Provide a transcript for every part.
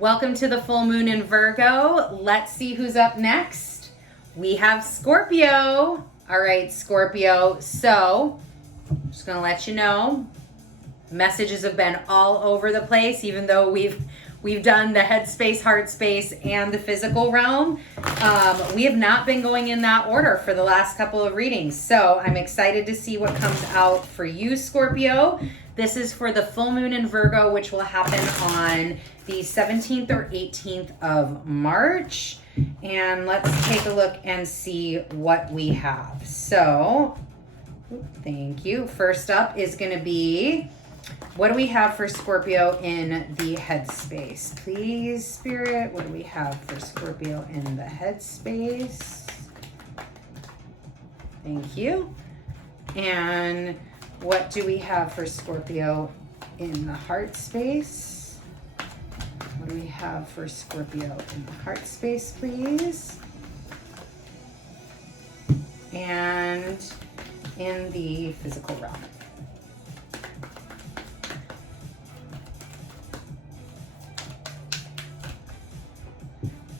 Welcome to the full moon in Virgo. Let's see who's up next. We have Scorpio. All right, Scorpio. So, I'm just going to let you know, messages have been all over the place, even though we've done the head space, heart space, and the physical realm. We have not been going in that order for the last couple of readings. So I'm excited to see what comes out for you, Scorpio. This is for the full moon in Virgo, which will happen on the 17th or 18th of March. And let's take a look and see what we have. So, thank you. First up is going to be, what do we have for Scorpio in the headspace? Please, Spirit, what do we have for Scorpio in the headspace? Thank you. And what do we have for Scorpio in the heart space? What do we have for Scorpio in the heart space, please? And in the physical realm.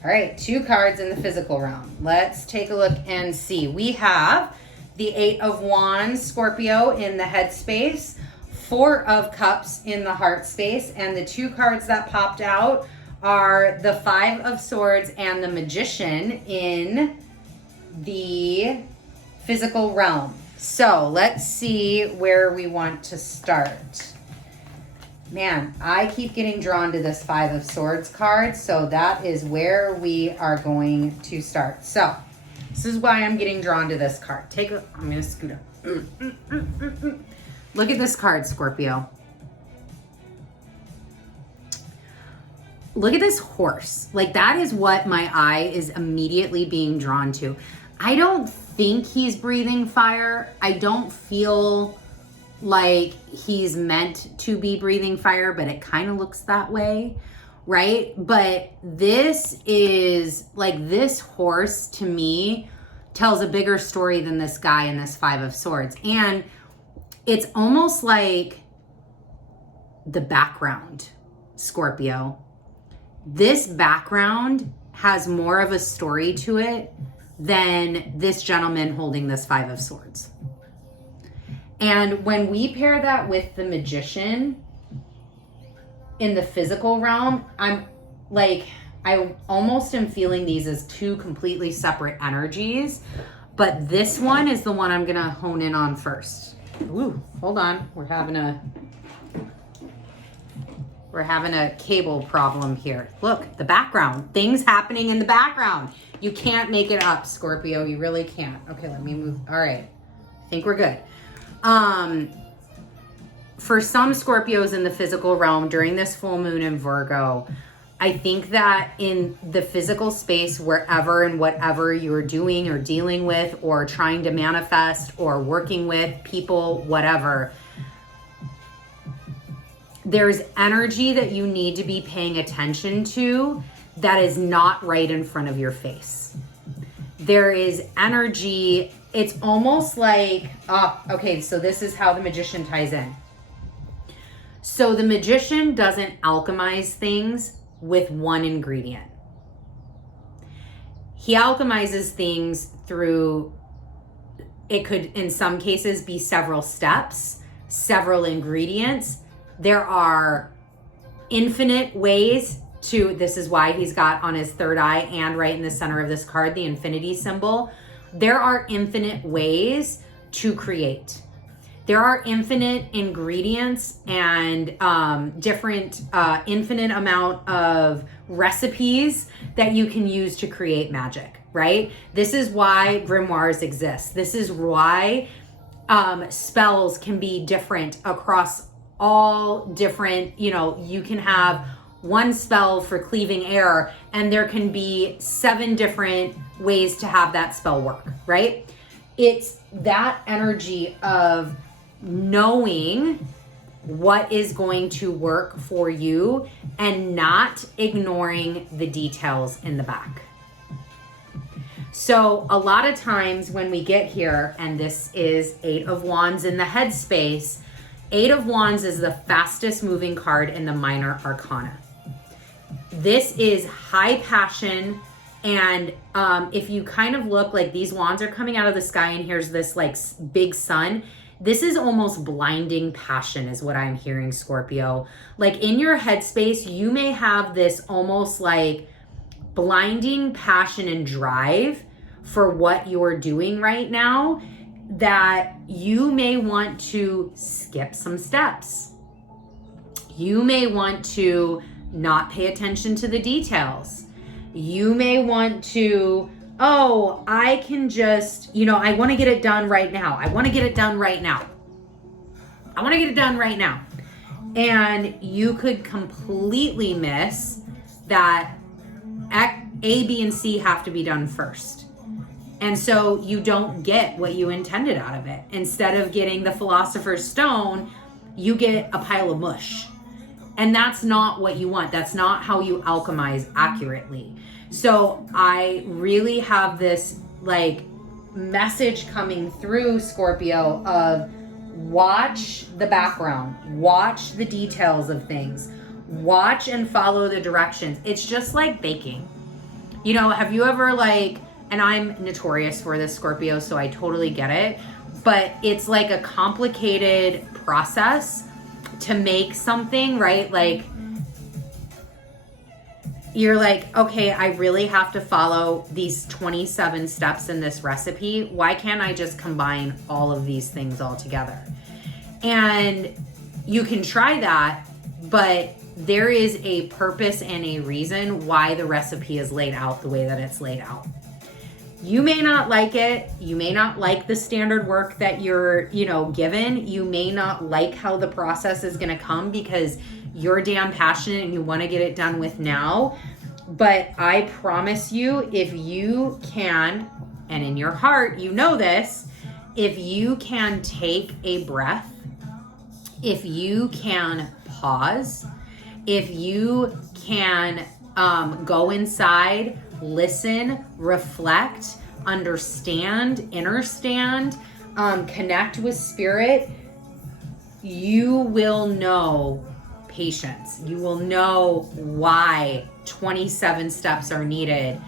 All right, 2 cards in the physical realm. Let's take a look and see. We have the 8 of Wands, Scorpio, in the headspace, 4 of Cups in the heart space, and the 2 cards that popped out are the 5 of Swords and the Magician in the physical realm. So let's see where we want to start. Man, I keep getting drawn to this 5 of Swords card, so that is where we are going to start. So, this is why I'm getting drawn to this card. I'm going to scoot up. Look at this card, Scorpio. Look at this horse. Like, that is what my eye is immediately being drawn to. I don't think he's breathing fire. I don't feel like he's meant to be breathing fire, but it kind of looks that way, right? But this is like, this horse to me tells a bigger story than this guy in this 5 of Swords. And it's almost like the background, Scorpio. This background has more of a story to it than this gentleman holding this 5 of Swords. And when we pair that with the Magician in the physical realm, I almost am feeling these as 2 completely separate energies, but this one is the one I'm gonna hone in on first. Ooh, hold on, we're having a cable problem here. Look, the background, things happening in the background. You can't make it up, Scorpio, you really can't. Okay, let me move, all right, I think we're good. For some Scorpios in the physical realm during this full moon in Virgo, I think that in the physical space, wherever and whatever you're doing or dealing with or trying to manifest or working with people, whatever, there's energy that you need to be paying attention to that is not right in front of your face. There is energy. It's almost like, okay, so this is how the Magician ties in. So the Magician doesn't alchemize things with one ingredient. He alchemizes things through, it could in some cases be several steps, several ingredients. There are infinite ways to, this is why he's got on his third eye and right in the center of this card, the infinity symbol. There are infinite ways to create. There are infinite ingredients and different infinite amount of recipes that you can use to create magic, right? This is why grimoires exist. This is why spells can be different across all different, you can have one spell for cleaving air and there can be 7 different ways to have that spell work, right? It's that energy of knowing what is going to work for you and not ignoring the details in the back. So a lot of times when we get here, and this is 8 of Wands in the headspace, 8 of Wands is the fastest moving card in the minor arcana. This is high passion. And if you kind of look, like these wands are coming out of the sky and here's this like big sun. This is almost blinding passion is what I'm hearing, Scorpio. Like in your headspace, you may have this almost like blinding passion and drive for what you're doing right now, that you may want to skip some steps. You may want to not pay attention to the details. You may want to, oh, I can just, I want to get it done right now. I want to get it done right now. I want to get it done right now. And you could completely miss that A, B, and C have to be done first. And so you don't get what you intended out of it. Instead of getting the Philosopher's Stone, you get a pile of mush. And that's not what you want. That's not how you alchemize accurately. So I really have this like message coming through, Scorpio, of watch the background, watch the details of things, watch and follow the directions. It's just like baking. Have you ever and I'm notorious for this, Scorpio, so I totally get it, but it's like a complicated process to make something, right? Like you're like, okay, I really have to follow these 27 steps in this recipe. Why can't I just combine all of these things all together? And you can try that, but there is a purpose and a reason why the recipe is laid out the way that it's laid out. You may not like it. You may not like the standard work that you're, given. You may not like how the process is going to come because you're damn passionate and you want to get it done with now. But I promise you, if you can, and in your heart, you know this, if you can take a breath, if you can pause, if you can go inside, listen, reflect, understand, understand, connect with spirit, you will know patience. You will know why 27 steps are needed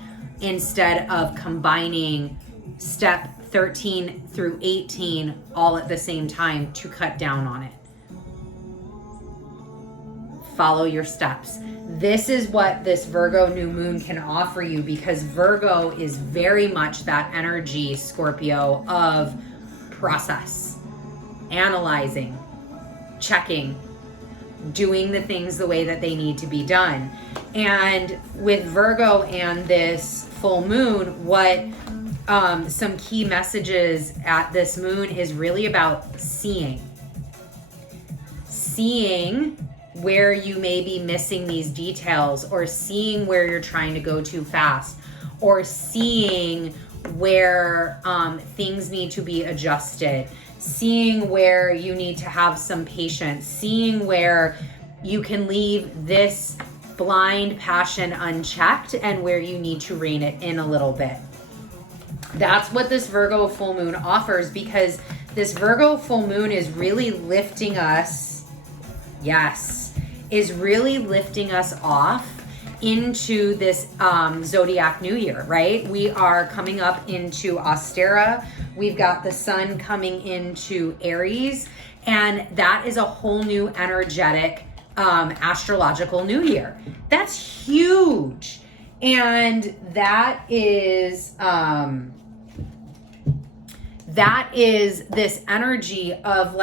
instead of combining step 13 through 18 all at the same time to cut down on it. Follow your steps. This is what this Virgo new moon can offer you, because Virgo is very much that energy, Scorpio, of process, analyzing, checking, doing the things the way that they need to be done. And with Virgo and this full moon, what some key messages at this moon is really about seeing where you may be missing these details, or seeing where you're trying to go too fast, or seeing where things need to be adjusted, seeing where you need to have some patience, seeing where you can leave this blind passion unchecked and where you need to rein it in a little bit. That's what this Virgo full moon offers, because this Virgo full moon is really lifting us, is really lifting us off into this zodiac new year, right? We are coming up into Ostera. We've got the sun coming into Aries, and that is a whole new energetic astrological new year. That's huge. And that is this energy of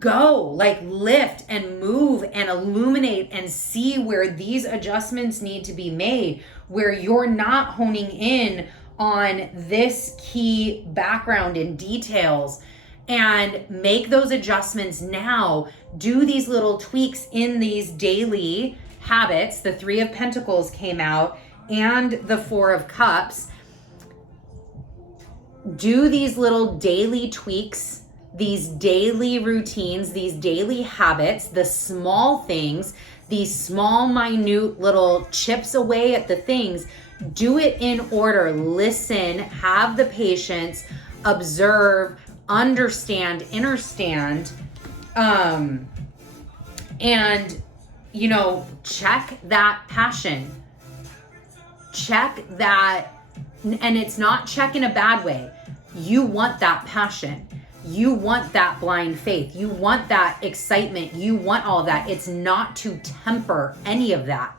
go, lift and move and illuminate and see where these adjustments need to be made, where you're not honing in on this key background and details, and make those adjustments now. Do these little tweaks in these daily habits. The 3 of Pentacles came out and the 4 of Cups. Do these little daily tweaks, these daily routines, these daily habits, the small things, these small, minute little chips away at the things. Do it in order. Listen, have the patience, observe, understand, and check that passion. Check that, and it's not check in a bad way. You want that passion. You want that blind faith. You want that excitement. You want all of that. It's not to temper any of that.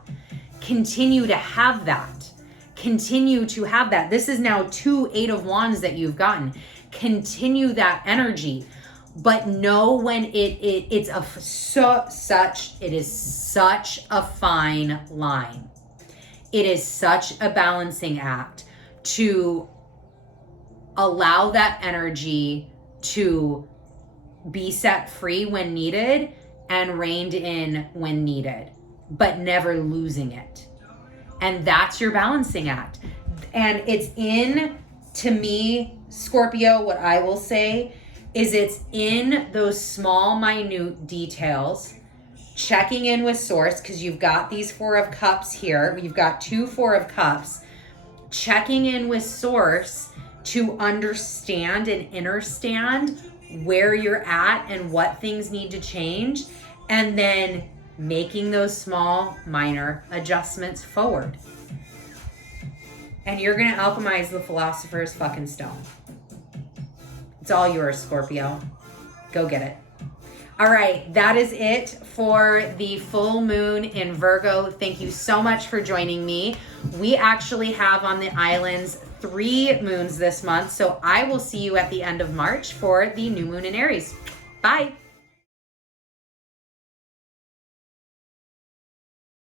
Continue to have that. Continue to have that. This is now 2 8 of Wands that you've gotten. Continue that energy. But know when it is such a fine line. It is such a balancing act to allow that energy to be set free when needed and reined in when needed, but never losing it. And that's your balancing act. And it's in, to me, Scorpio, what I will say is it's in those small, minute details, checking in with source, because you've got these 4 of cups here. You've got 2 4 of cups. Checking in with source to understand and understand where you're at and what things need to change, and then making those small, minor adjustments forward. And you're going to alchemize the philosopher's fucking stone. It's all yours, Scorpio. Go get it. All right, that is it for the full moon in Virgo. Thank you so much for joining me. We actually have on the islands 3 moons this month, so I will see you at the end of March for the new moon in Aries. Bye.